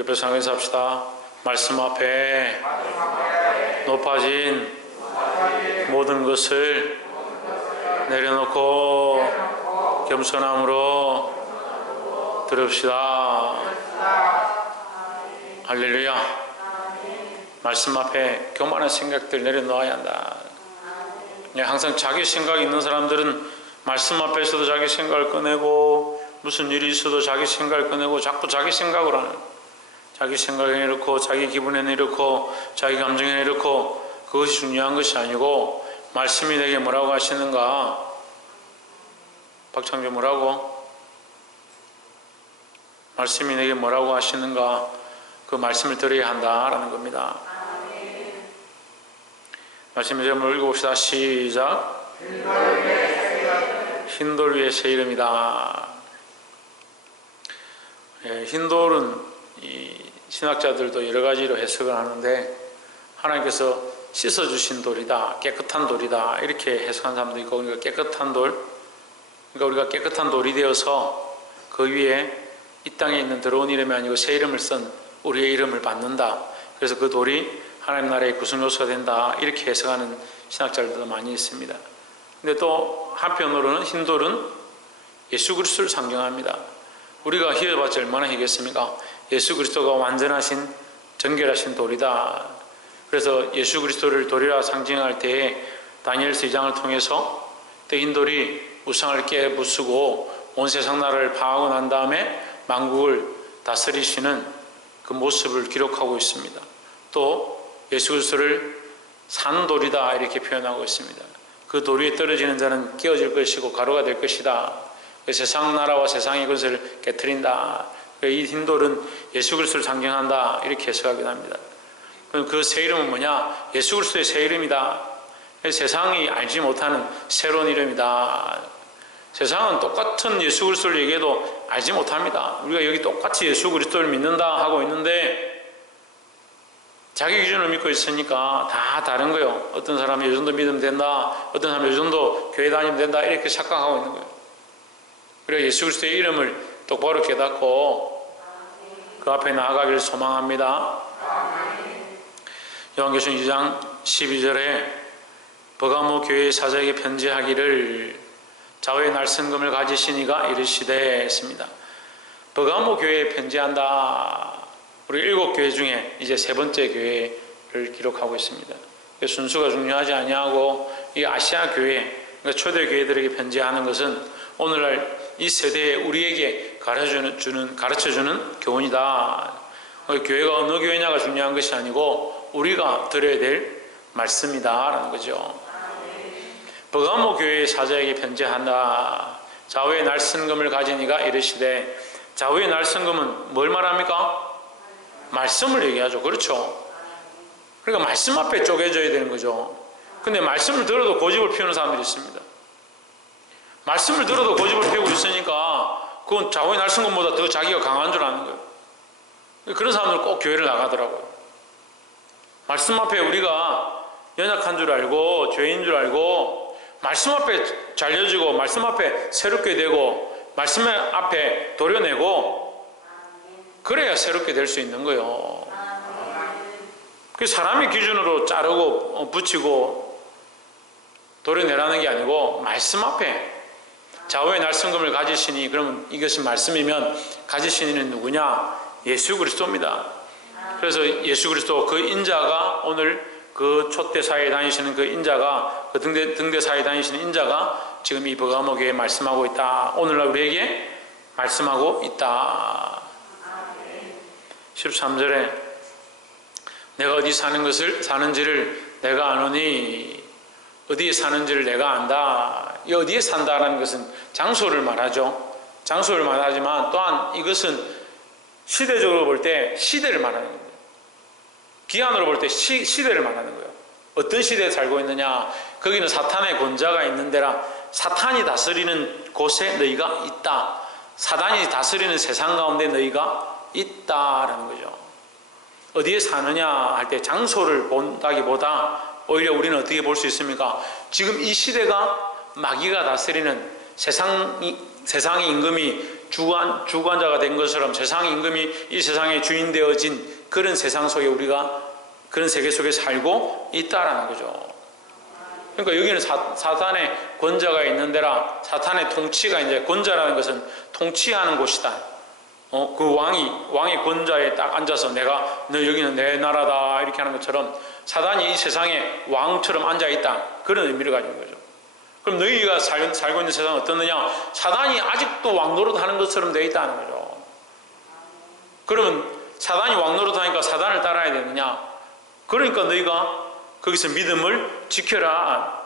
우리 옆에 상에서 합시다. 말씀 앞에 높아진 모든 것을 내려놓고 겸손함으로 들읍시다. 할렐루야. 말씀 앞에 교만한 생각들 내려놓아야 한다. 항상 자기 생각이 있는 사람들은 말씀 앞에서도 자기 생각을 꺼내고, 무슨 일이 있어도 자기 생각을 꺼내고 자꾸 자기 생각을 하는, 자기 생각에 내놓고 자기 기분에 내놓고 자기 감정에 내놓고, 그것이 중요한 것이 아니고 말씀이 내게 뭐라고 하시는가. 박창조 뭐라고? 말씀이 내게 뭐라고 하시는가, 그 말씀을 들어야 한다라는 겁니다. 말씀을 제목을 읽어봅시다. 시작. 흰돌 위에 새 이름이다. 흰돌은 이 신학자들도 여러 가지로 해석을 하는데, 하나님께서 씻어주신 돌이다, 깨끗한 돌이다, 이렇게 해석한 사람도 있고, 그러니까 깨끗한 돌, 그러니까 우리가 깨끗한 돌이 되어서 그 위에 이 땅에 있는 더러운 이름이 아니고 새 이름을 쓴 우리의 이름을 받는다. 그래서 그 돌이 하나님 나라의 구성 요소가 된다, 이렇게 해석하는 신학자들도 많이 있습니다. 근데 또 한편으로는 흰돌은 예수 그리스도를 상징합니다. 우리가 희어봤자 얼마나 희겠습니까? 예수 그리스도가 완전하신 정결하신 돌이다. 그래서 예수 그리스도를 돌이라 상징할 때에 다니엘서 2장을 통해서 또 흰돌이 우상을 깨부수고 온 세상 나라를 파하고 난 다음에 만국을 다스리시는 그 모습을 기록하고 있습니다. 또 예수 그리스도를 산 돌이다, 이렇게 표현하고 있습니다. 그 돌 위에 떨어지는 자는 깨어질 것이고 가루가 될 것이다. 세상 나라와 세상의 것을 깨트린다. 이 흰돌은 예수 그리스도를 상징한다, 이렇게 해석하기도 합니다. 그 새 이름은 뭐냐? 예수 그리스도의 새 이름이다. 세상이 알지 못하는 새로운 이름이다. 세상은 똑같은 예수 그리스도를 얘기해도 알지 못합니다. 우리가 여기 똑같이 예수 그리스도를 믿는다 하고 있는데, 자기 기준을 믿고 있으니까 다 다른 거예요. 어떤 사람은 요 정도 믿으면 된다, 어떤 사람은 요 정도 교회 다니면 된다, 이렇게 착각하고 있는 거예요. 그래서 예수 그리스도의 이름을 똑바로 깨닫고 그 앞에 나아가기를 소망합니다. 요한계시록 2장 12절에 버가모 교회의 사자에게 편지하기를 좌우의 날성금을 가지신 이가 이르시되 했습니다. 버가모 교회에 편지한다. 우리 7교회 중에 이제 3번째 교회를 기록하고 있습니다. 순수가 중요하지 아니하고 이 아시아 교회, 그러니까 초대 교회들에게 편지하는 것은 오늘날 이 세대에 우리에게 가르쳐주는 교훈이다. 교회가 어느 교회냐가 중요한 것이 아니고 우리가 들어야 될 말씀이다라는 거죠. 버가모 교회의 사자에게 편지한다. 좌우의 날성금을 가진 이가 이르시되, 좌우의 날성금은 뭘 말합니까? 말씀을 얘기하죠. 그렇죠? 그러니까 말씀 앞에 쪼개져야 되는 거죠. 근데 말씀을 들어도 고집을 피우는 사람들이 있습니다. 말씀을 들어도 고집을 피우고 있으니까 그건 좌우의 날성금보다 더 자기가 강한 줄 아는 거예요. 그런 사람들은 꼭 교회를 나가더라고요. 말씀 앞에 우리가 연약한 줄 알고 죄인 줄 알고 말씀 앞에 잘려지고 말씀 앞에 새롭게 되고 말씀 앞에 도려내고, 그래야 새롭게 될 수 있는 거예요. 그 사람의 기준으로 자르고 붙이고 도려내라는 게 아니고 말씀 앞에 좌우의 날성금을 가지시니, 그러면 이것이 말씀이면 가지신 이는 누구냐? 예수 그리스도입니다. 그래서 예수 그리스도 그 인자가, 오늘 그 촛대사에 다니시는 그 인자가, 그 등대사에 다니시는 인자가 지금 이 버가모 교회에 말씀하고 있다. 오늘날 우리에게 말씀하고 있다. 13절에 내가 어디 사는지를 내가 아노니, 어디에 사는지를 내가 안다. 이 어디에 산다라는 것은 장소를 말하죠. 장소를 말하지만 또한 이것은 시대적으로 볼 때 시대를 말하는 겁니다. 기한으로 볼 때 시대를 말하는 거예요. 어떤 시대에 살고 있느냐? 거기는 사탄의 권자가 있는 데라, 사탄이 다스리는 곳에 너희가 있다. 사단이 다스리는 세상 가운데 너희가 있다라는 거죠. 어디에 사느냐 할 때 장소를 본다기보다 오히려 우리는 어떻게 볼 수 있습니까? 지금 이 시대가 마귀가 다스리는 세상의 임금이 주관자가 된 것처럼 세상 임금이 이 세상의 주인 되어진 그런 세상 속에 우리가 그런 세계 속에 살고 있다라는 거죠. 그러니까 여기는 사탄의 권자가 있는 데라 사탄의 통치가 이제 권자라는 것은 통치하는 곳이다. 그 왕의 권자에 딱 앉아서 너 여기는 내 나라다 이렇게 하는 것처럼 사단이 이 세상에 왕처럼 앉아 있다. 그런 의미를 가지고 있는 거죠. 그럼 너희가 살고 있는 세상은 어떻느냐? 사단이 아직도 왕노릇 하는 것처럼 되어 있다는 거죠. 그러면 사단이 왕노릇 하니까 사단을 따라야 되느냐? 그러니까 너희가 거기서 믿음을 지켜라.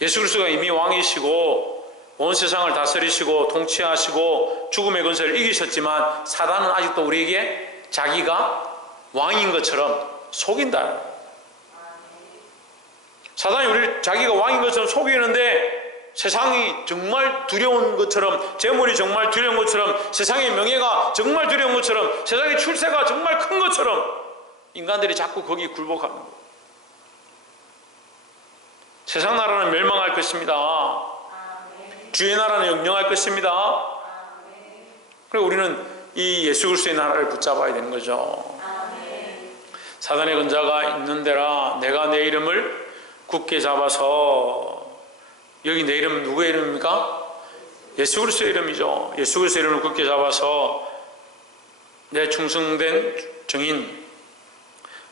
예수 그리스도가 이미 왕이시고 온 세상을 다스리시고 통치하시고 죽음의 권세를 이기셨지만 사단은 아직도 우리에게 자기가 왕인 것처럼 속인다. 사단이 우리를 자기가 왕인 것처럼 속이는데 세상이 정말 두려운 것처럼, 재물이 정말 두려운 것처럼, 세상의 명예가 정말 두려운 것처럼, 세상의 출세가 정말 큰 것처럼 인간들이 자꾸 거기 굴복하는 거예요. 세상 나라는 멸망할 것입니다. 주의 나라는 영영할 것입니다. 그래서 우리는 이 예수 그리스도의 나라를 붙잡아야 되는 거죠. 사단의 권자가 있는 데라 내가 내 이름을 굳게 잡아서, 여기 내 이름은 누구의 이름입니까? 예수 그리스도의 이름이죠. 예수 그리스도의 이름을 굳게 잡아서 내 충성된 증인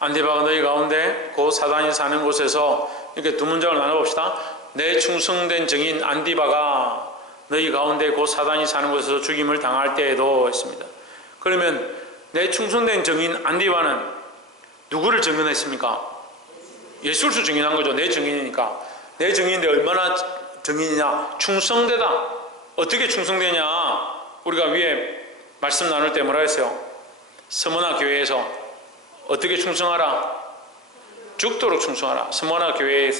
안디바가 너희 가운데 곧 사단이 사는 곳에서, 이렇게 두 문장을 나눠봅시다. 내 충성된 증인 안디바가 너희 가운데 곧 사단이 사는 곳에서 죽임을 당할 때에도 했습니다. 그러면 내 충성된 증인 안디바는 누구를 증인했습니까? 예수 그리스도 증인한 거죠. 내 증인이니까. 내 증인인데 얼마나 증인이냐? 충성되다. 어떻게 충성되냐? 우리가 위에 말씀 나눌 때 뭐라 했어요? 서머나 교회에서 어떻게 충성하라? 죽도록 충성하라. 서머나 교회에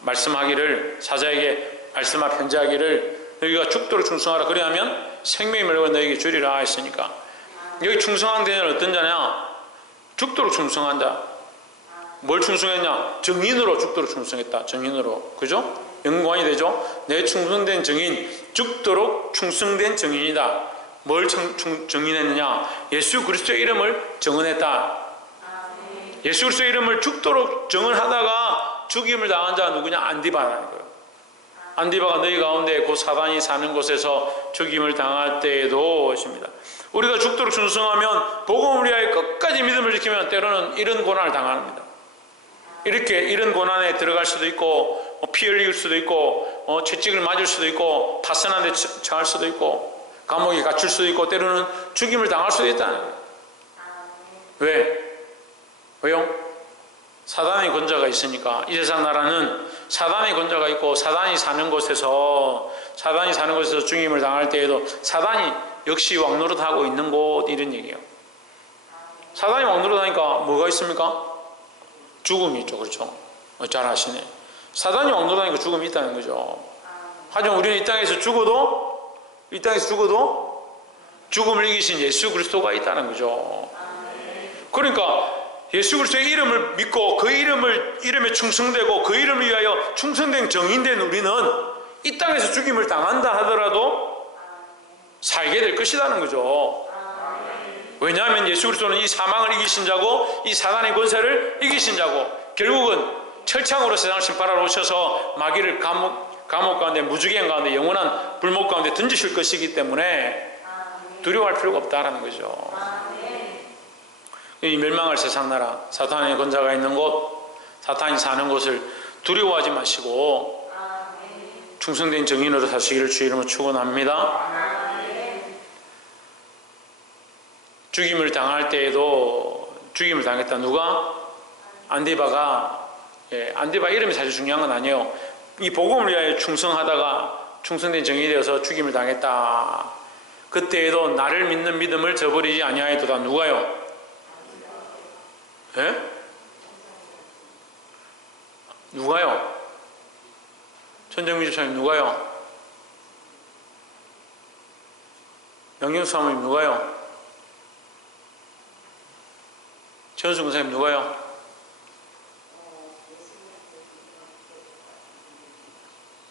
말씀하기를, 사자에게 말씀하 편지하기를 너희가 죽도록 충성하라. 그래야면 생명의 멸과 너희에게 주리라 했으니까. 여기 충성한 자는 어떤 자냐? 죽도록 충성한 자. 뭘 충성했냐? 증인으로 죽도록 충성했다. 증인으로. 그죠? 연관이 되죠? 내 충성된 증인, 죽도록 충성된 증인이다. 뭘 증인했느냐? 예수 그리스도의 이름을 증언했다. 예수 그리스도의 이름을 죽도록 증언하다가 죽임을 당한 자가 누구냐? 안디바라는 거예요. 안디바가 너희 가운데 곧 사단이 사는 곳에서 죽임을 당할 때에도 있습니다. 우리가 죽도록 충성하면 복음을 위하여 끝까지 믿음을 지키면 때로는 이런 고난을 당합니다. 이런 고난에 들어갈 수도 있고, 피 흘릴 수도 있고, 채찍을 맞을 수도 있고, 파선한 데 처할 수도 있고, 감옥에 갇힐 수도 있고, 때로는 죽임을 당할 수도 있다는 거예요. 왜? 왜요? 사단의 권자가 있으니까. 이 세상 나라는 사단의 권자가 있고, 사단이 사는 곳에서 죽임을 당할 때에도 사단이 역시 왕노릇하고 있는 곳, 이런 얘기예요. 사단이 왕노릇하니까 뭐가 있습니까? 죽음이 있죠. 그렇죠? 잘 아시네. 사단이 왕노릇하니까 죽음이 있다는 거죠. 하지만 우리는 이 땅에서 죽어도 죽음을 이기신 예수 그리스도가 있다는 거죠. 그러니까 예수 그리스도의 이름을 믿고 그 이름에 충성되고 그 이름을 위하여 충성된 정인된 우리는 이 땅에서 죽임을 당한다 하더라도 살게 될 것이라는 거죠. 왜냐하면 예수 그리스도는 이 사망을 이기신 자고 이 사단의 권세를 이기신 자고, 결국은 철창으로 세상을 심판하러 오셔서 마귀를 감옥 가운데, 무주갱 가운데, 영원한 불목 가운데 던지실 것이기 때문에 두려워할 필요가 없다라는 거죠. 이 멸망할 세상 나라, 사탄의 권자가 있는 곳, 사탄이 사는 곳을 두려워하지 마시고 충성된 정인으로 사시기를 주 이름으로 축원합니다. 죽임을 당할 때에도 죽임을 당했다. 누가? 안디바가. 안디바 이름이 사실 중요한 건 아니에요. 이 복음을 위하여 충성하다가 충성된 정인이 되어서 죽임을 당했다. 그때에도 나를 믿는 믿음을 저버리지 아니하였도다. 누가요? 예? 누가요? 천정미 집사님 누가요? 영경수 사모님 누가요? 최원수 권사님 누가요?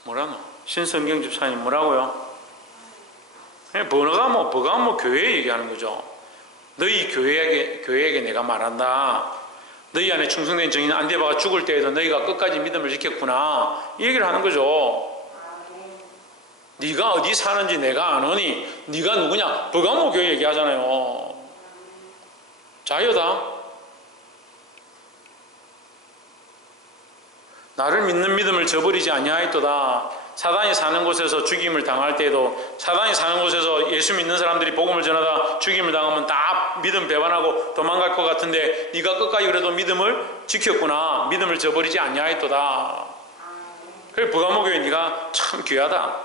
뭐라노? 신성경 집사님 뭐라고요? 버가모 교회 얘기하는 거죠. 너희 교회에게 내가 말한다. 너희 안에 충성된 정인 안데바가 죽을 때에도 너희가 끝까지 믿음을 지켰구나. 이 얘기를 하는 거죠. 네가 어디 사는지 내가 아노니. 네가 누구냐? 버가모 교회 얘기하잖아요. 자유다. 나를 믿는 믿음을 저버리지 아니하였도다. 사단이 사는 곳에서 죽임을 당할 때에도, 사단이 사는 곳에서 예수 믿는 사람들이 복음을 전하다 죽임을 당하면 다 믿음 배반하고 도망갈 것 같은데 네가 끝까지 그래도 믿음을 지켰구나. 믿음을 저버리지 아니하였도다. 그래, 버가모 교회 네가 참 귀하다.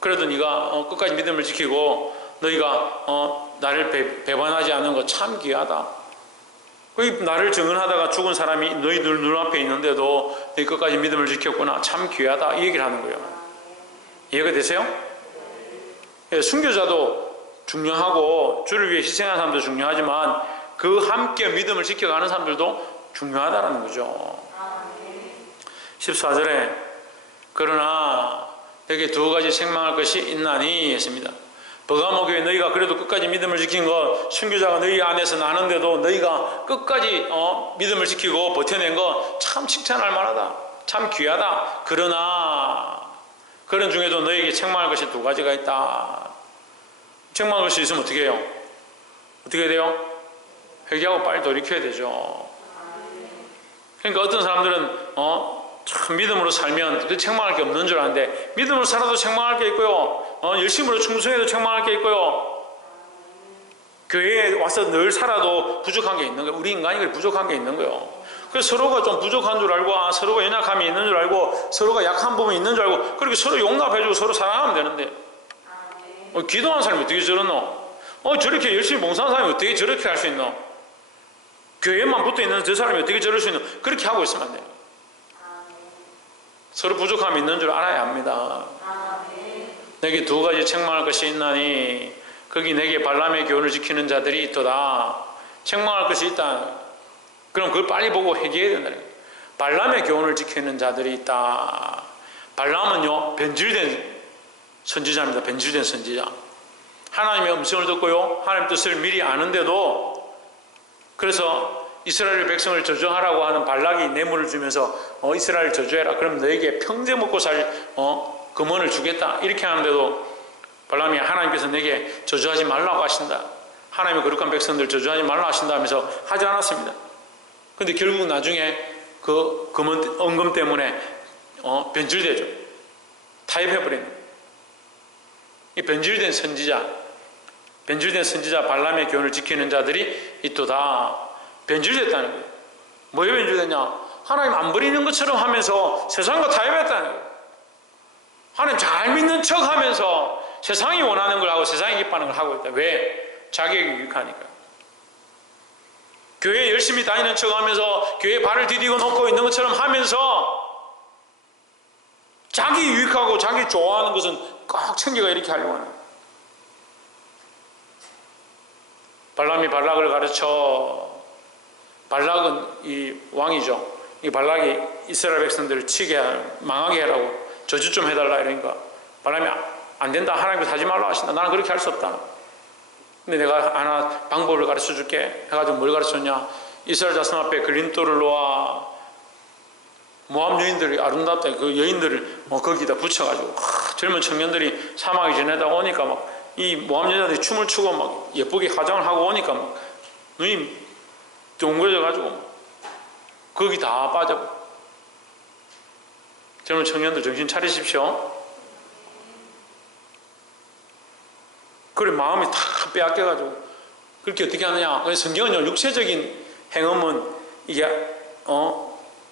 그래도 네가 끝까지 믿음을 지키고 너희가 나를 배반하지 않는 거 참 귀하다. 나를 증언하다가 죽은 사람이 너희들 눈앞에 있는데도 너희 끝까지 믿음을 지켰구나. 참 귀하다. 이 얘기를 하는 거예요. 이해가 되세요? 순교자도 중요하고 주를 위해 희생하는 사람도 중요하지만 그 함께 믿음을 지켜가는 사람들도 중요하다는 거죠. 14절에 그러나 여기 두 가지 책망할 것이 있나니 했습니다. 버가모 교회 너희가 그래도 끝까지 믿음을 지킨 것, 순교자가 너희 안에서 나는데도 너희가 끝까지 믿음을 지키고 버텨낸 거 참 칭찬할 만하다. 참 귀하다. 그러나 그런 중에도 너희에게 책망할 것이 두 가지가 있다. 책망할 것이 있으면 어떻게 해요? 어떻게 해야 돼요? 회개하고 빨리 돌이켜야 되죠. 그러니까 어떤 사람들은 참 믿음으로 살면 그 책망할 게 없는 줄 아는데, 믿음으로 살아도 책망할 게 있고요, 열심으로 충성해도 책망할 게 있고요, 교회에 와서 늘 살아도 부족한 게 있는 거예요. 우리 인간이 부족한 게 있는 거예요. 그래서 서로가 좀 부족한 줄 알고, 서로가 연약함이 있는 줄 알고, 서로가 약한 부분이 있는 줄 알고, 그렇게 서로 용납해주고 서로 사랑하면 되는데, 기도하는 사람이 어떻게 저러노? 저렇게 열심히 봉사하는 사람이 어떻게 저렇게 할 수 있노? 교회에만 붙어 있는 저 사람이 어떻게 저럴 수 있노? 그렇게 하고 있으면 안 돼요. 서로 부족함이 있는 줄 알아야 합니다. 내게 두 가지 책망할 것이 있나니 거기 내게 발람의 교훈을 지키는 자들이 있도다. 책망할 것이 있다. 그럼 그걸 빨리 보고 회개해야 된다는 거예요. 발람의 교훈을 지키는 자들이 있다. 발람은요, 변질된 선지자입니다. 변질된 선지자. 하나님의 음성을 듣고요, 하나님 뜻을 미리 아는데도, 그래서 이스라엘 백성을 저주하라고 하는 발락이 뇌물을 주면서 이스라엘 저주해라. 그럼 너에게 평생 먹고 살 금원을 주겠다. 이렇게 하는데도 발람이 하나님께서 내게 저주하지 말라고 하신다. 하나님의 거룩한 백성들 저주하지 말라고 하신다 하면서 하지 않았습니다. 근데 결국 나중에 그 금원 언금 때문에 변질되죠. 타협해버린 이 변질된 선지자 발람의 교훈을 지키는 자들이 있도다. 변질됐다는 거예요. 뭐에 변질됐냐? 하나님 안 버리는 것처럼 하면서 세상과 타협했다는 거예요. 하나님 잘 믿는 척 하면서 세상이 원하는 걸 하고 세상이 기뻐하는 걸 하고 있다. 왜? 자기에게 유익하니까. 교회에 열심히 다니는 척 하면서 교회에 발을 디디고 놓고 있는 것처럼 하면서 자기 유익하고 자기 좋아하는 것은 꼭 챙겨가 이렇게 하려고 하는 거예요. 발람이 발락을 가르쳐, 발락은 이 왕이죠. 이 발락이 이스라엘 백성들을 망하게 하라고 저주 좀 해달라 이러니까 발람이 안 된다. 하나님께서 하지 말라 하신다. 나는 그렇게 할 수 없다. 근데 내가 하나 방법을 가르쳐 줄게 해가지고 뭘 가르쳤냐? 이스라엘 자손 앞에 걸림돌을 놓아 모압 여인들이 아름답다. 그 여인들을 거기다 붙여가지고 젊은 청년들이 사막에 지내다 오니까 막 이 모압 여자들이 춤을 추고 막 예쁘게 화장을 하고 오니까 막 눈이 동그래져가지고 거기 다 빠져고. 젊은 청년들 정신 차리십시오. 그래 마음이 다 빼앗겨가지고 그렇게 어떻게 하느냐? 성경은요, 육체적인 행음은 이게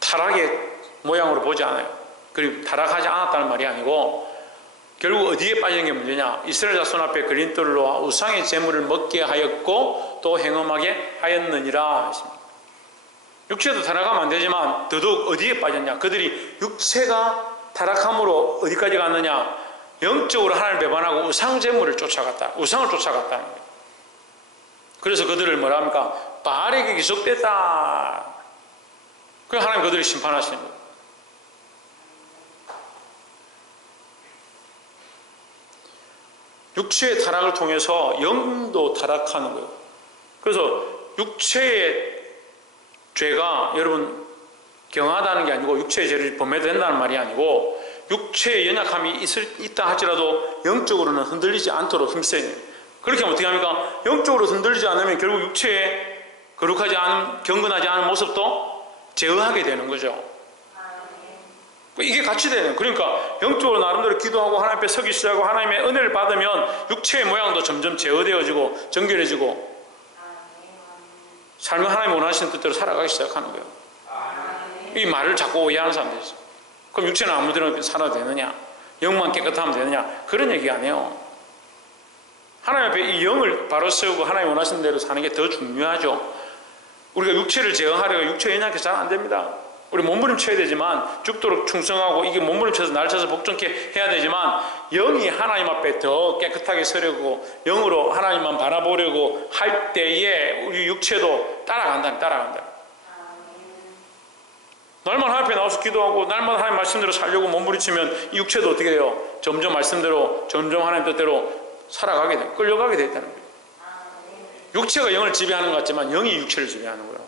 타락의 모양으로 보지 않아요. 그리고 타락하지 않았다는 말이 아니고 결국 어디에 빠지는 게 문제냐? 이스라엘 자손 앞에 걸림돌을 놓아 우상의 제물을 먹게 하였고 또 행음하게 하였느니라 하십니다. 육체도 타락하면 안 되지만 더더욱 어디에 빠졌냐? 그들이 육체가 타락함으로 어디까지 갔느냐? 영적으로 하나님을 배반하고 우상 제물을 쫓아갔다. 우상을 쫓아갔다는 거예요. 그래서 그들을 뭐라 합니까? 바알에게 기속됐다. 그래서 하나님 그들을 심판하시는 거예요. 육체의 타락을 통해서 영도 타락하는 거예요. 그래서 육체의 죄가 여러분 경하다는 게 아니고 육체의 죄를 범해도 된다는 말이 아니고 육체의 연약함이 있다 할지라도 영적으로는 흔들리지 않도록 힘써야 돼요. 그렇게 하면 어떻게 합니까? 영적으로 흔들리지 않으면 결국 육체의 거룩하지 않은, 경건하지 않은 모습도 제어하게 되는 거죠. 이게 같이 되는. 그러니까 영적으로 나름대로 기도하고 하나님 앞에 서기 시작하고 하나님의 은혜를 받으면 육체의 모양도 점점 제어되어지고 정결해지고 삶을 하나님 원하시는 뜻대로 살아가기 시작하는 거예요. 이 말을 자꾸 오해하는 사람들이 있어요. 그럼 육체는 아무데나 살아도 되느냐? 영만 깨끗하면 되느냐? 그런 얘기 안 해요. 하나님 앞에 이 영을 바로 세우고 하나님 원하시는 대로 사는 게 더 중요하죠. 우리가 육체를 제어하려고 육체 연약해서 잘 안 됩니다. 우리 몸부림쳐야 되지만 죽도록 충성하고 이게 몸부림쳐서 날쳐서 복종케 해야 되지만 영이 하나님 앞에 더 깨끗하게 서려고 영으로 하나님만 바라보려고 할 때에 우리 육체도 따라간다. 날마다 하나님 앞에 나와서 기도하고 날마다 하나님 말씀대로 살려고 몸부림치면 이 육체도 어떻게 돼요? 점점 말씀대로 점점 하나님 뜻대로 살아가게 돼, 끌려가게 됐다는 거예요. 육체가 영을 지배하는 것 같지만 영이 육체를 지배하는 거예요.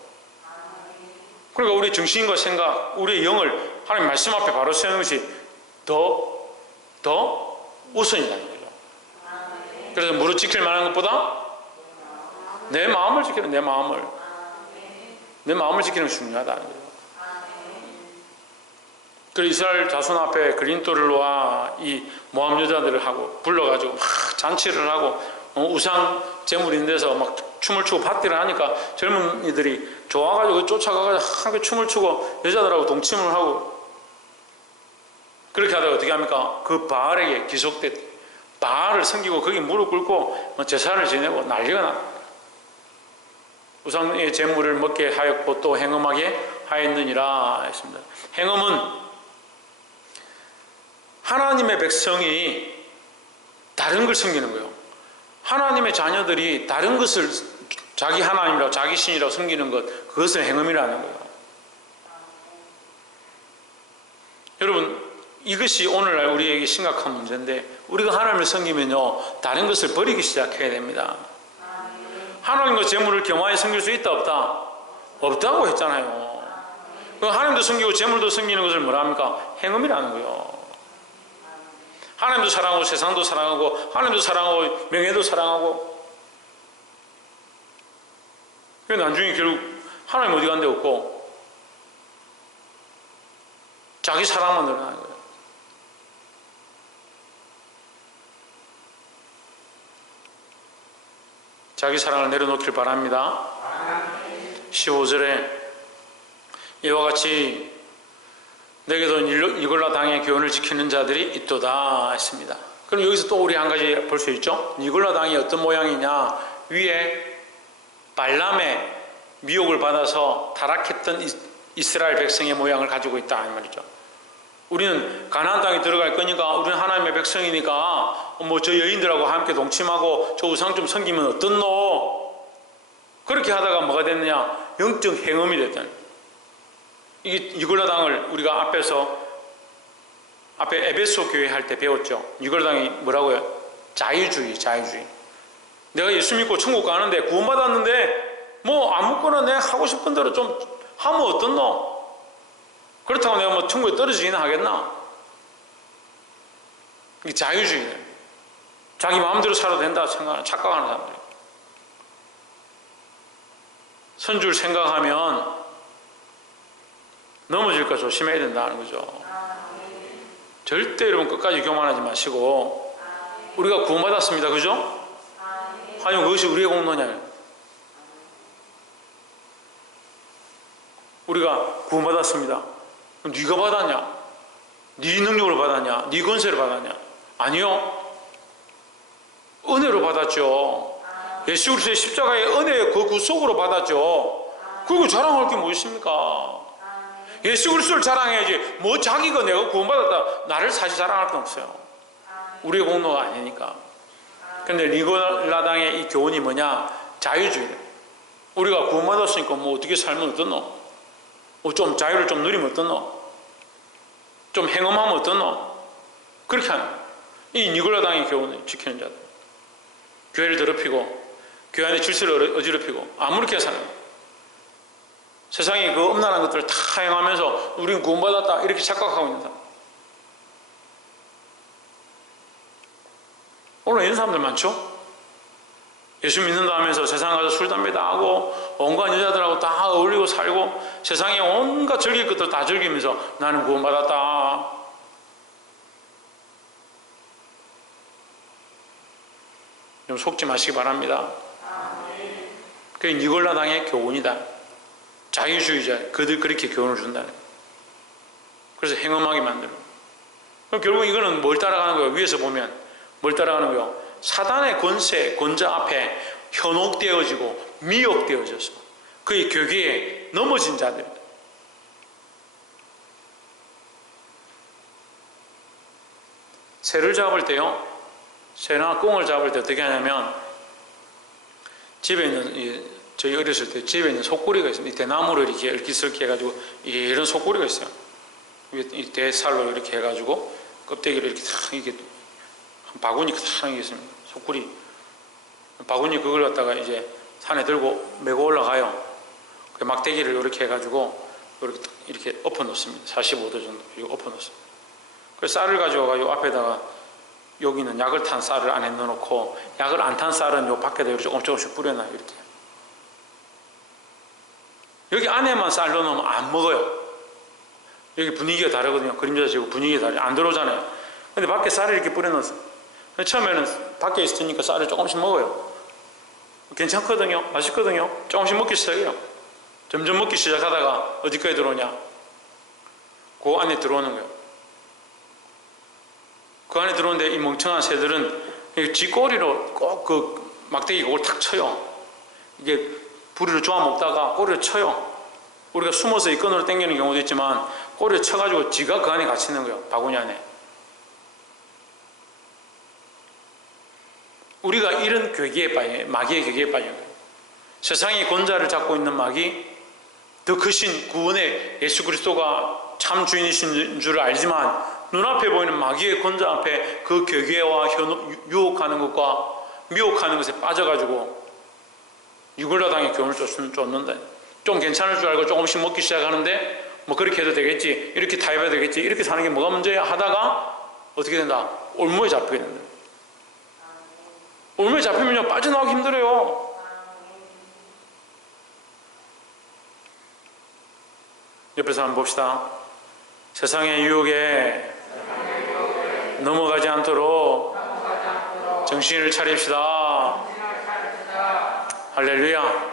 그러니까 우리의 정신과 생각, 우리의 영을 하나님 말씀 앞에 바로 세우는 것이 더 우선이라는 거죠. 그래서 무릇 지킬 만한 것보다 내 마음을 지키는, 내 마음을 지키는 것이 중요하다는 거죠. 그래서 이스라엘 자손 앞에 그린돌로와 이 모함 여자들을 하고 불러가지고 막 잔치를 하고 우상 제물 있는 데서 막 춤을 추고 파티를 하니까 젊은이들이 좋아가지고 쫓아가가지고 함께 춤을 추고 여자들하고 동침을 하고 그렇게 하다가 어떻게 합니까? 그 바알에게 기속됐 바알을 섬기고 거기 무릎 꿇고 제사를 지내고 난리가 나. 우상의 제물을 먹게 하였고 또 행음하게 하였느니라 했습니다. 행음은 하나님의 백성이 다른 걸 섬기는 거예요. 하나님의 자녀들이 다른 것을 자기 하나님이라고 자기 신이라고 섬기는 것, 그것을 행음이라는 거예요. 여러분, 이것이 오늘날 우리에게 심각한 문제인데 우리가 하나님을 섬기면요 다른 것을 버리기 시작해야 됩니다. 하나님과 재물을 겸하여 섬길 수 있다 없다? 없다고 했잖아요. 하나님도 섬기고 재물도 섬기는 것을 뭐라 합니까? 행음이라는 거예요. 하나님도 사랑하고 세상도 사랑하고 하나님도 사랑하고 명예도 사랑하고 그래서 나중에 결국 하나님 어디 간 데 없고 자기 사랑만 늘어나는 거예요. 자기 사랑을 내려놓길 바랍니다. 15절에 이와 같이 내게도 니골라 당의 교훈을 지키는 자들이 있도다 했습니다. 그럼 여기서 또 우리 한 가지 볼 수 있죠. 니골라 당이 어떤 모양이냐, 위에 발람의 미혹을 받아서 타락했던 이스라엘 백성의 모양을 가지고 있다 이 말이죠. 우리는 가나안 땅에 들어갈 거니까 우리는 하나님의 백성이니까 뭐 저 여인들하고 함께 동침하고 저 우상 좀 섬기면 어떻노? 그렇게 하다가 뭐가 됐느냐, 영적 행음이 됐다는 거예요. 이게 니골라 당을 우리가 앞에 에베소 교회 할 때 배웠죠. 니골라 당이 뭐라고요? 자유주의. 내가 예수 믿고 천국 가는데 구원받았는데 뭐 아무거나 내 하고 싶은 대로 좀 하면 어떻노? 그렇다고 내가 뭐 천국에 떨어지기는 하겠나? 이게 자유주의네. 자기 마음대로 살아도 된다 착각하는 사람들. 선줄 생각하면 넘어질까 조심해야 된다는 거죠. 절대 여러분 끝까지 교만하지 마시고 우리가 구원받았습니다. 그죠? 과연 그것이 우리의 공로냐? 우리가 구원받았습니다. 그럼 네가 받았냐? 네 능력으로 받았냐? 네 권세를 받았냐? 아니요. 은혜로 받았죠. 예수 그리스도의 십자가의 은혜의 그 구속으로 받았죠. 그리고 자랑할 게 뭐 있습니까? 예수 그리스도를 자랑해야지. 뭐 자기가 내가 구원받았다 나를 사실 자랑할 건 없어요. 우리의 공로가 아니니까. 그런데 니골라 당의 이 교훈이 뭐냐? 자유주의다. 우리가 구원받았으니까 뭐 어떻게 살면 어떻노? 뭐 좀 자유를 좀 누리면 어떻노? 좀 행음하면 어떻노? 그렇게 하는 이 니골라 당의 교훈을 지키는 자들. 교회를 더럽히고 교회 안에 질서를 어지럽히고 아무렇게 사는 거예요. 세상이 그 엄난한 것들을 다 행하면서 우리는 구원받았다 이렇게 착각하고 있는 사람. 오늘 이런 사람들 많죠? 예수 믿는다 하면서 세상 가서 술, 담배 다 하고 온갖 여자들하고 다 어울리고 살고 세상에 온갖 즐길 것들 다 즐기면서 나는 구원받았다. 좀 속지 마시기 바랍니다. 그게 니골라당의 교훈이다. 자유주의자, 그들 그렇게 교훈을 준다는 거예요. 그래서 행음하게 만드는 거예요. 그럼 결국 이거는 뭘 따라가는 거예요? 위에서 보면 뭘 따라가는 거예요? 사단의 권세, 권자 앞에 현혹되어지고 미혹되어져서 그의 교계에 넘어진 자들입니다. 새를 잡을 때요, 새나 꽁을 잡을 때 어떻게 하냐면 집에 있는, 저희 어렸을 때 집에 있는 속꼬리가 있습니다. 대나무를 이렇게 얽기설기 해가지고 이런 속꼬리가 있어요. 이 대살로 이렇게 해가지고 껍데기를 이렇게 탁 이게 바구니 탁 이게 있습니다. 속꼬리 바구니 그걸 갖다가 이제 산에 들고 메고 올라가요. 그 막대기를 이렇게 해가지고 이렇게 엎어 놓습니다. 45도 정도 이거 엎어 놓습니다. 그래서 쌀을 가지고 앞에다가 여기는 약을 탄 쌀을 안에 넣어놓고 약을 안 탄 쌀은 요 밖에다 이렇게 조금씩 뿌려놔요. 이렇게 여기 안에만 쌀 넣어놓으면 안 먹어요. 여기 분위기가 다르거든요. 그림자 지고 분위기가 다르죠. 안 들어오잖아요. 근데 밖에 쌀을 이렇게 뿌려놨어요. 처음에는 밖에 있으니까 쌀을 조금씩 먹어요. 괜찮거든요. 맛있거든요. 조금씩 먹기 시작해요. 점점 먹기 시작하다가 어디까지 들어오냐? 그 안에 들어오는 거예요. 그 안에 들어오는데 이 멍청한 새들은 지 꼬리로 꼭 그 막대기 그걸 탁 쳐요. 이게 부리를 쪼아 먹다가 꼬리를 쳐요. 우리가 숨어서 이 끈으로 당기는 경우도 있지만 꼬리를 쳐가지고 지가 그 안에 갇혀 있는 거예요. 바구니 안에. 우리가 이런 괴기에 빠져, 마귀의 괴기에 빠진 거예요. 세상이 권자를 잡고 있는 마귀, 더 크신 구원의 예수 그리스도가 참 주인이신 줄 알지만 눈앞에 보이는 마귀의 권자 앞에 그 괴계와 유혹하는 것과 미혹하는 것에 빠져가지고 유골라당의 교훈을 쫓는다. 좀 괜찮을 줄 알고 조금씩 먹기 시작하는데 뭐 그렇게 해도 되겠지, 이렇게 타협해도 되겠지, 이렇게 사는 게 뭐가 문제야 하다가 어떻게 된다? 올무에 잡히게 된다. 올무에 잡히면요 빠져나오기 힘들어요. 옆에서 한번 봅시다. 세상의 유혹에 넘어가지 않도록 정신을 차립시다. 할렐루야.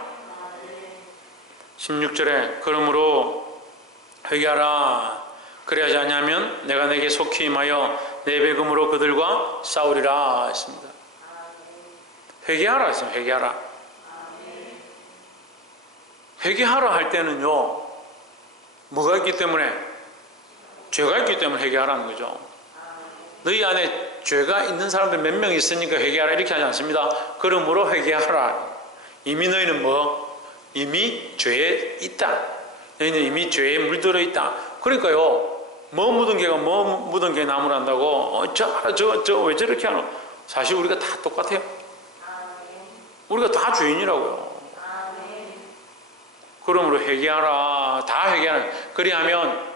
16절에 그러므로 회개하라. 그래야지 않냐면 내가 내게 속히 임하여 내 배금으로 그들과 싸우리라 했습니다. 회개하라 했습니다. 회개하라. 회개하라 할 때는요 뭐가 있기 때문에? 죄가 있기 때문에 회개하라는 거죠. 너희 안에 죄가 있는 사람들 몇 명 있으니까 회개하라 이렇게 하지 않습니다. 그러므로 회개하라. 이미 너희는 뭐? 이미 죄에 있다. 너희는 이미 죄에 물들어 있다. 그러니까요 뭐 묻은 개가 뭐 묻은 개 나무란다고 저 왜 저렇게 하노? 사실 우리가 다 똑같아요. 우리가 다 죄인이라고요. 그러므로 회개하라. 다 회개하라.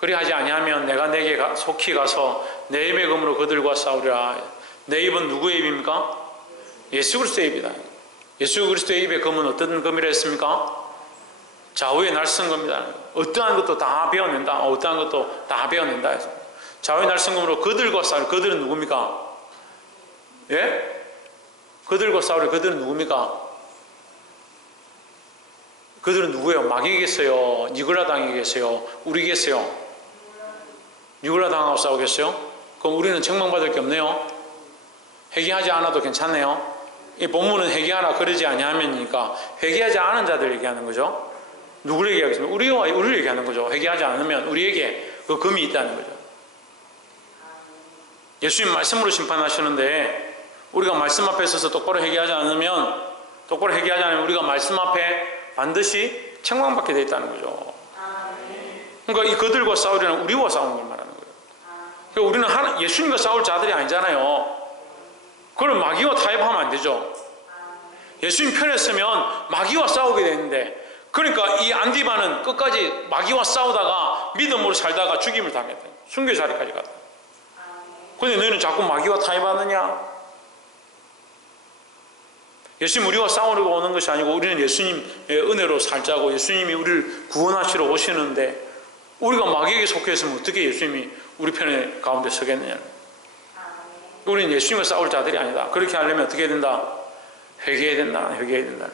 그리하지 아니하면 내가 내게 속히 가서 내 입의 검으로 그들과 싸우리라. 내 입은 누구의 입입니까? 예수 그리스도의 입이다. 예수 그리스도의 입의 검은 어떤 검이라 했습니까? 좌우의 날선 검이다. 어떠한 것도 다 베어낸다. 어떠한 것도 다 베어낸다 해서 좌우의 날선 검으로 그들과 싸우리. 그들은 누굽니까? 예? 그들과 싸우리. 그들은 누굽니까? 그들은 누구예요? 마귀겠어요? 니골라당이겠어요? 우리겠어요? 니골라당하고 싸우겠어요? 그럼 우리는 책망받을 게 없네요. 회개하지 않아도 괜찮네요. 이 본문은 회개하라 그러지 아니하면이니까 회개하지 않은 자들 얘기하는 거죠. 누구를 얘기하겠습니까? 우리를 얘기하는 거죠. 회개하지 않으면 우리에게 그 금이 있다는 거죠. 예수님 말씀으로 심판하시는데 우리가 말씀 앞에 서서 똑바로 회개하지 않으면 우리가 말씀 앞에 반드시 책망받게 되어 있다는 거죠. 그러니까 이 그들과 싸우려는 우리와 싸우는 걸 말하는 거예요. 그러니까 우리는 예수님과 싸울 자들이 아니잖아요. 그럼 마귀와 타협하면 안 되죠. 예수님 편에 서면 마귀와 싸우게 되는데, 그러니까 이 안디바는 끝까지 마귀와 싸우다가 믿음으로 살다가 죽임을 당했다. 순교 자리까지 갔다. 근데 너희는 자꾸 마귀와 타협하느냐? 예수님 우리와 싸우려고 오는 것이 아니고 우리는 예수님의 은혜로 살자고, 예수님이 우리를 구원하시러 오시는데 우리가 마귀에게 속해 있으면 어떻게 예수님이 우리 편에 가운데 서겠느냐? 우리는 예수님과 싸울 자들이 아니다. 그렇게 하려면 어떻게 해야 된다? 회개해야 된다. 회개해야 된다.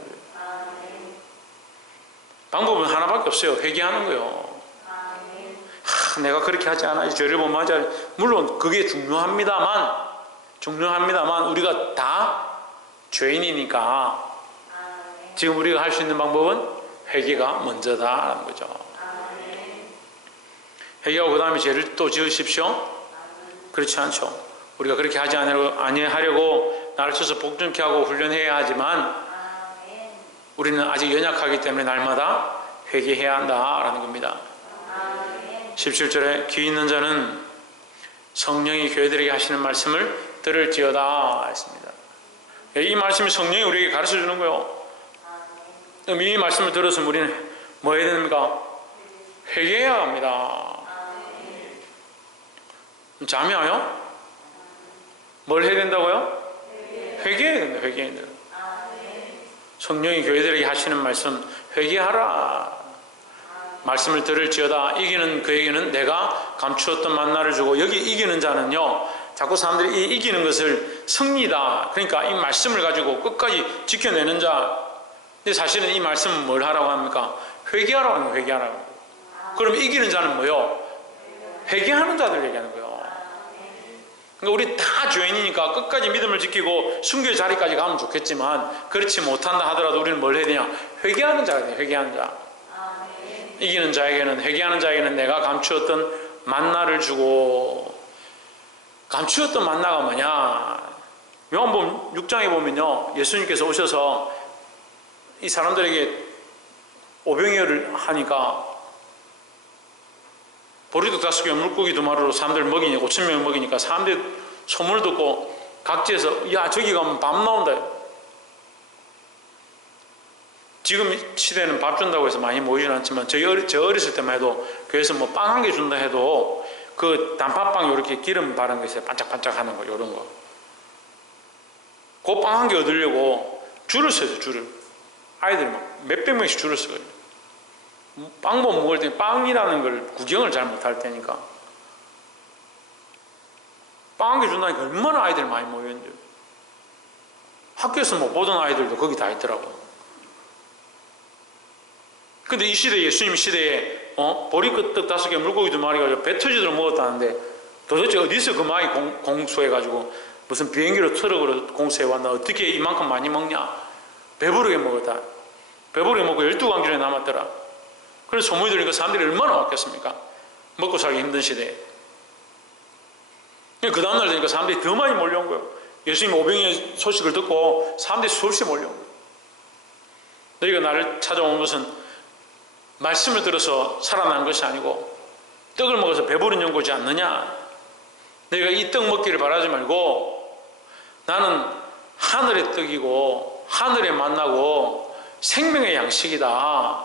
방법은 하나밖에 없어요. 회개하는 거예요. 내가 그렇게 하지 않아. 죄를 못 맞아. 물론 그게 중요합니다만 우리가 다 죄인이니까 지금 우리가 할 수 있는 방법은 회개가 먼저다라는 거죠. 회개하고 그 다음에 죄를 또 지으십시오? 그렇지 않죠. 우리가 그렇게 하지 아니하려고 나를 쳐서 복종케 하고 훈련해야 하지만 우리는 아직 연약하기 때문에 날마다 회개해야 한다라는 겁니다. 17절에 귀 있는 자는 성령이 교회들에게 하시는 말씀을 들을지어다 했습니다. 이 말씀이 성령이 우리에게 가르쳐주는 거예요. 이 말씀을 들어서 우리는 뭐 해야 됩니까? 회개해야 합니다. 잠이 와요? 뭘 해야 된다고요? 회개해야 된다. 회개해야 된다. 성령이 교회들에게 하시는 말씀, 회개하라. 말씀을 들을지어다. 이기는 그에게는 내가 감추었던 만나를 주고, 여기 이기는 자는요, 자꾸 사람들이 이 이기는 것을 승리다, 그러니까 이 말씀을 가지고 끝까지 지켜내는 자. 근데 사실은 이 말씀은 뭘 하라고 합니까? 회개하라고 하는 거예요. 회개하라고. 그럼 이기는 자는 뭐요? 회개하는 자들 얘기하는 거예요. 그러니까 우리 다 죄인이니까 끝까지 믿음을 지키고 순교의 자리까지 가면 좋겠지만, 그렇지 못한다 하더라도 우리는 뭘 해야 되냐? 회개하는 자가 돼요. 회개하는 자. 이기는 자에게는, 회개하는 자에게는 내가 감추었던 만나를 주고. 감추었던 만나가 뭐냐? 요한복음 6장에 보면요, 예수님께서 오셔서 이 사람들에게 오병이어를 하니까 보리떡 5개, 물고기 2마리로 사람들 먹이니까 5,000명을 먹이니까 사람들이 소문을 듣고 각지에서 야, 저기 가면 밥 나온다. 지금 시대는 밥 준다고 해서 많이 모이지는 않지만 저 어렸을 때만 해도 교회에서 뭐 빵 한 개 준다 해도 그 단팥빵 이렇게 기름 바른 거 있어요. 반짝반짝 하는 거, 이런 거. 그 빵 한 개 얻으려고 줄을 서요. 줄을. 아이들이 막 몇백 명씩 줄을 서거든요. 빵 못 먹을 때 빵이라는 걸 구경을 잘 못할 때니까 빵 한 개 준다니까 얼마나 아이들이 많이 모였는데, 학교에서 못 보던 아이들도 거기 다 있더라고. 근데 이 시대에, 예수님 시대에 보리떡 5개, 물고기 2마리가 배 터지도록 먹었다는데 도대체 어디서 그 많이 공수해가지고 무슨 비행기로 트럭으로 공수해왔나, 어떻게 이만큼 많이 먹냐. 배부르게 먹었다. 배부르게 먹고 12관절에 남았더라. 그래서 소문이 들으니까 사람들이 얼마나 왔겠습니까? 먹고 살기 힘든 시대에. 그 다음날 되니까 사람들이 더 많이 몰려온 거예요. 예수님 오병이의 소식을 듣고 사람들이 수없이 몰려온 거예요. 너희가 나를 찾아온 것은 말씀을 들어서 살아난 것이 아니고 떡을 먹어서 배부른 연고지 않느냐. 너희가 이 떡 먹기를 바라지 말고 나는 하늘의 떡이고 하늘의 만나고 생명의 양식이다.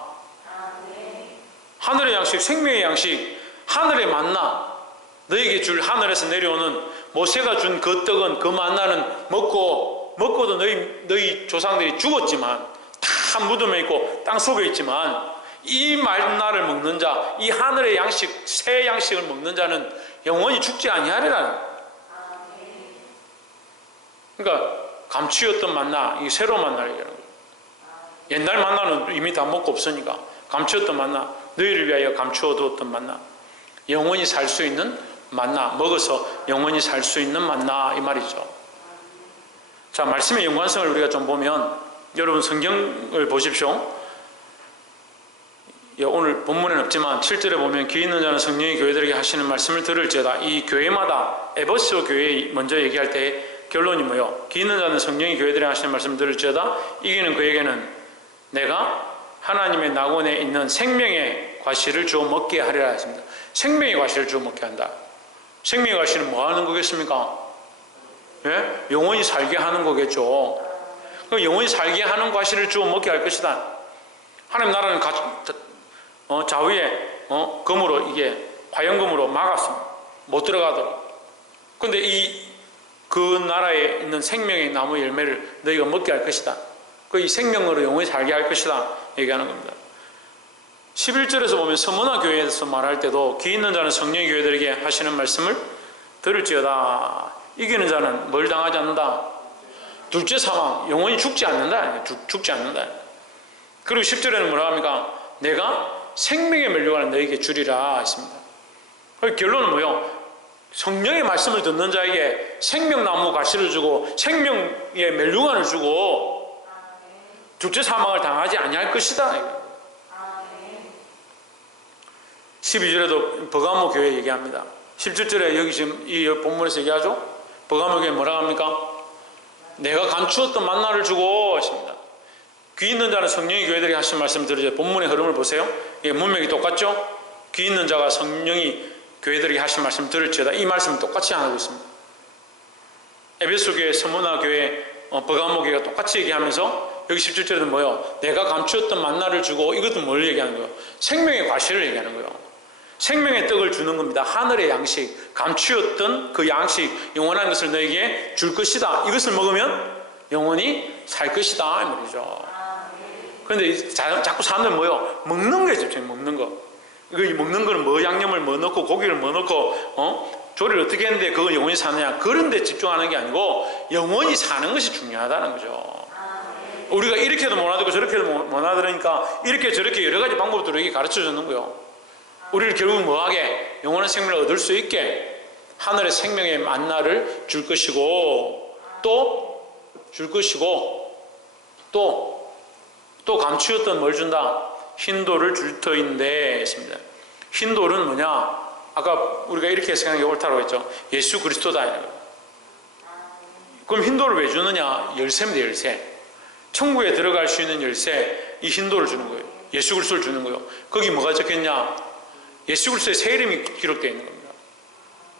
하늘의 양식, 생명의 양식, 하늘의 만나, 너에게 줄 하늘에서 내려오는 모세가 준 그 떡은, 그 만나는 먹고도 너희 조상들이 죽었지만 다 무덤에 있고 땅 속에 있지만 이 만나를 먹는 자, 이 하늘의 양식, 새 양식을 먹는 자는 영원히 죽지 아니하리라. 그러니까 감추었던 만나, 이 새로운 만나를 얘기하는 거예요. 옛날 만나는 이미 다 먹고 없으니까 감추었던 만나, 너희를 위하여 감추어두었던 만나, 영원히 살 수 있는 만나, 먹어서 영원히 살 수 있는 만나, 이 말이죠. 자, 말씀의 연관성을 우리가 좀 보면, 여러분 성경을 보십시오. 오늘 본문에는 없지만 7절에 보면 귀 있는 자는 성령이 교회들에게 하시는 말씀을 들을지어다. 이 교회마다 에베소 교회 먼저 얘기할 때 결론이 뭐예요? 귀 있는 자는 성령이 교회들에게 하시는 말씀을 들을지어다. 이기는 그에게는 내가 하나님의 낙원에 있는 생명의 과실을 주어 먹게 하리라 했습니다. 생명의 과실을 주어 먹게 한다. 생명의 과실은 뭐 하는 거겠습니까? 예? 영원히 살게 하는 거겠죠. 그 영원히 살게 하는 과실을 주어 먹게 할 것이다. 하나님 나라는 좌우에 금으로 이게 화염금으로 막았습니다. 못 들어가도록. 근데 그 나라에 있는 생명의 나무 열매를 너희가 먹게 할 것이다. 그 이 생명으로 영원히 살게 할 것이다. 얘기하는 겁니다. 11절에서 보면 서문화 교회에서 말할 때도 귀 있는 자는 성령의 교회들에게 하시는 말씀을 들을지어다. 이기는 자는 뭘 당하지 않는다? 둘째 사망, 영원히 죽지 않는다. 죽지 않는다. 그리고 10절에는 뭐라 합니까? 내가 생명의 멸류관을 너에게 주리라 했습니다. 결론은 뭐요? 성령의 말씀을 듣는 자에게 생명나무 가시를 주고 생명의 멸류관을 주고 둘째 사망을 당하지 아니할 것이다. 12절에도 버가모 교회 얘기합니다. 17절에 여기 지금 이 본문에서 얘기하죠? 버가모 교회 뭐라 합니까? 내가 감추었던 만나를 주고 했습니다. 귀 있는 자는 성령의 교회들이 하신 말씀 들으죠. 본문의 흐름을 보세요. 이게 문맥이 똑같죠? 귀 있는 자가 성령이 교회들이 하신 말씀 들을지어다. 이 말씀을 똑같이 하고 있습니다. 에베소 교회, 서문화 교회, 버가모 교회가 똑같이 얘기하면서 여기 17절에는 뭐요? 내가 감추었던 만나를 주고 이것도 뭘 얘기하는 거예요? 생명의 과실을 얘기하는 거예요. 생명의 떡을 주는 겁니다. 하늘의 양식, 감추었던 그 양식, 영원한 것을 너에게 줄 것이다. 이것을 먹으면 영원히 살 것이다 이 말이죠. 그런데 자꾸 사람들 뭐요? 먹는 거에 집중해. 먹는 거. 이거 먹는 거는 뭐 양념을 뭐 넣고 고기를 뭐 넣고 조리를 어떻게 했는데 그걸 영원히 사느냐, 그런 데 집중하는 게 아니고 영원히 사는 것이 중요하다는 거죠. 우리가 이렇게도 못 알아듣고 저렇게도 못 알아들으니까 이렇게 저렇게 여러 가지 방법들로 이게 가르쳐 주는 거예요. 우리를 결국 뭐하게? 영원한 생명을 얻을 수 있게 하늘의 생명의 만나를 줄 것이고 또 줄 것이고 또 감추었던 뭘 준다? 흰돌을 줄 터인데 했습니다. 흰돌은 뭐냐? 아까 우리가 이렇게 해석하는 게 옳다고 했죠. 예수 그리스도다. 그럼 흰돌을 왜 주느냐? 열쇠입니다. 열쇠. 천국에 들어갈 수 있는 열쇠, 이 흰돌을 주는 거예요. 예수 그리스도를 주는 거예요. 거기 뭐가 적혔냐? 예수 그리스도의 새 이름이 기록되어 있는 겁니다.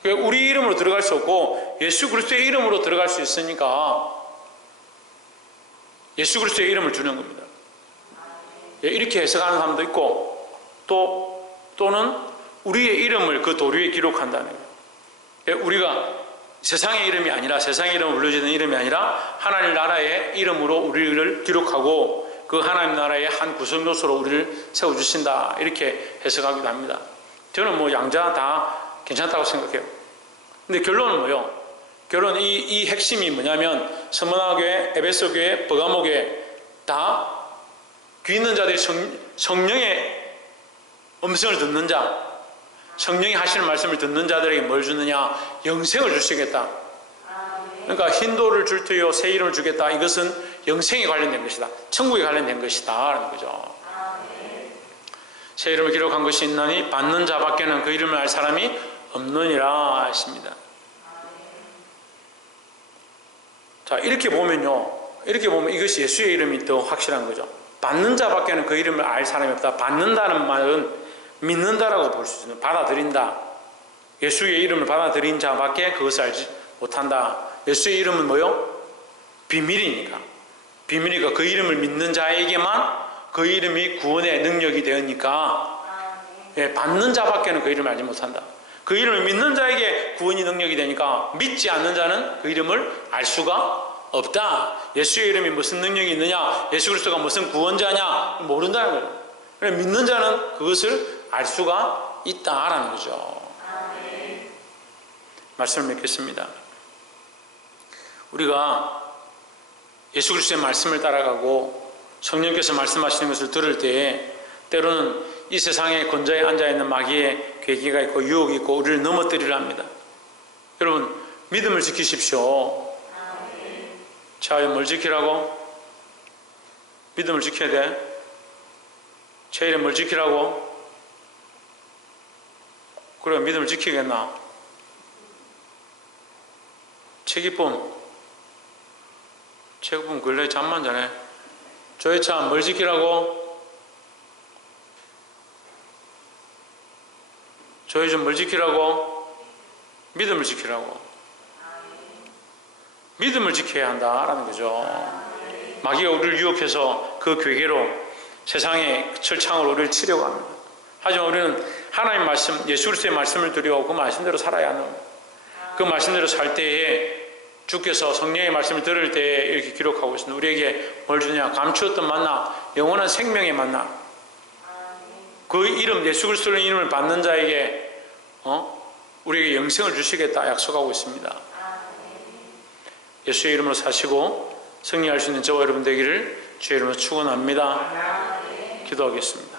그러니까 우리 이름으로 들어갈 수 없고 예수 그리스도의 이름으로 들어갈 수 있으니까 예수 그리스도의 이름을 주는 겁니다. 이렇게 해석하는 사람도 있고 또는 우리의 이름을 그 도류에 기록한다는 거예요. 우리가 세상의 이름이 아니라, 세상의 이름을 불러주는 이름이 아니라 하나님 나라의 이름으로 우리를 기록하고 그 하나님 나라의 한 구성 요소로 우리를 세워주신다, 이렇게 해석하기도 합니다. 저는 뭐 양자 다 괜찮다고 생각해요. 근데 결론은 뭐예요? 결론 이 핵심이 뭐냐면 서문화 교회, 에베소 교회, 버가모 교회 다 귀 있는 자들이 성령의 음성을 듣는 자, 성령이 하시는 말씀을 듣는 자들에게 뭘 주느냐? 영생을 주시겠다. 그러니까 흰돌을 줄 터요, 새 이름을 주겠다. 이것은 영생에 관련된 것이다. 천국에 관련된 것이다 라는 거죠. 새 이름을 기록한 것이 있나니 받는 자밖에는 그 이름을 알 사람이 없느니라 했습니다. 자, 이렇게 보면요, 이렇게 보면 이것이 예수의 이름이 더 확실한 거죠. 받는 자밖에는 그 이름을 알 사람이 없다. 받는다는 말은 믿는다라고 볼 수 있는, 받아들인다. 예수의 이름을 받아들인 자밖에 그것을 알지 못한다. 예수의 이름은 뭐요? 비밀이니까. 비밀이니까 그 이름을 믿는 자에게만 그 이름이 구원의 능력이 되니까 받는 자밖에는 그 이름을 알지 못한다. 그 이름을 믿는 자에게 구원이 능력이 되니까 믿지 않는 자는 그 이름을 알 수가 없다. 예수의 이름이 무슨 능력이 있느냐, 예수 그리스도가 무슨 구원자냐 모른다는 거예요. 믿는 자는 그것을 알 수가 있다라는 거죠. 말씀을 맺겠습니다. 우리가 예수 그리스도의 말씀을 따라가고 성령께서 말씀하시는 것을 들을 때에 때로는 이 세상의 권좌에 앉아있는 마귀의 괴기가 있고 유혹이 있고 우리를 넘어뜨리려 합니다. 여러분, 믿음을 지키십시오. 자, 뭘 지키라고? 믿음을 지켜야 돼. 제일에 뭘 지키라고? 그래, 믿음을 지키겠나? 체기쁨 근래 잠만 자네. 저희 차 뭘 지키라고? 저희 좀 뭘 지키라고? 믿음을 지키라고. 믿음을 지켜야 한다라는 거죠. 마귀가 우리를 유혹해서 그 괴계로 세상의 철창으로 우리를 치려고 합니다. 하지만 우리는 하나님 말씀, 예수 그리스도의 말씀을 드리고 그 말씀대로 살아야 하는 겁니다. 그 말씀대로 살 때에 주께서 성령의 말씀을 들을 때에 이렇게 기록하고 있습니다. 우리에게 뭘 주냐? 감추었던 만나, 영원한 생명의 만나. 그 이름, 예수 그리스도의 이름을 받는 자에게 우리에게 영생을 주시겠다 약속하고 있습니다. 예수의 이름으로 사시고 승리할 수 있는 저와 여러분 되기를 주의 이름으로 축원합니다. 기도하겠습니다.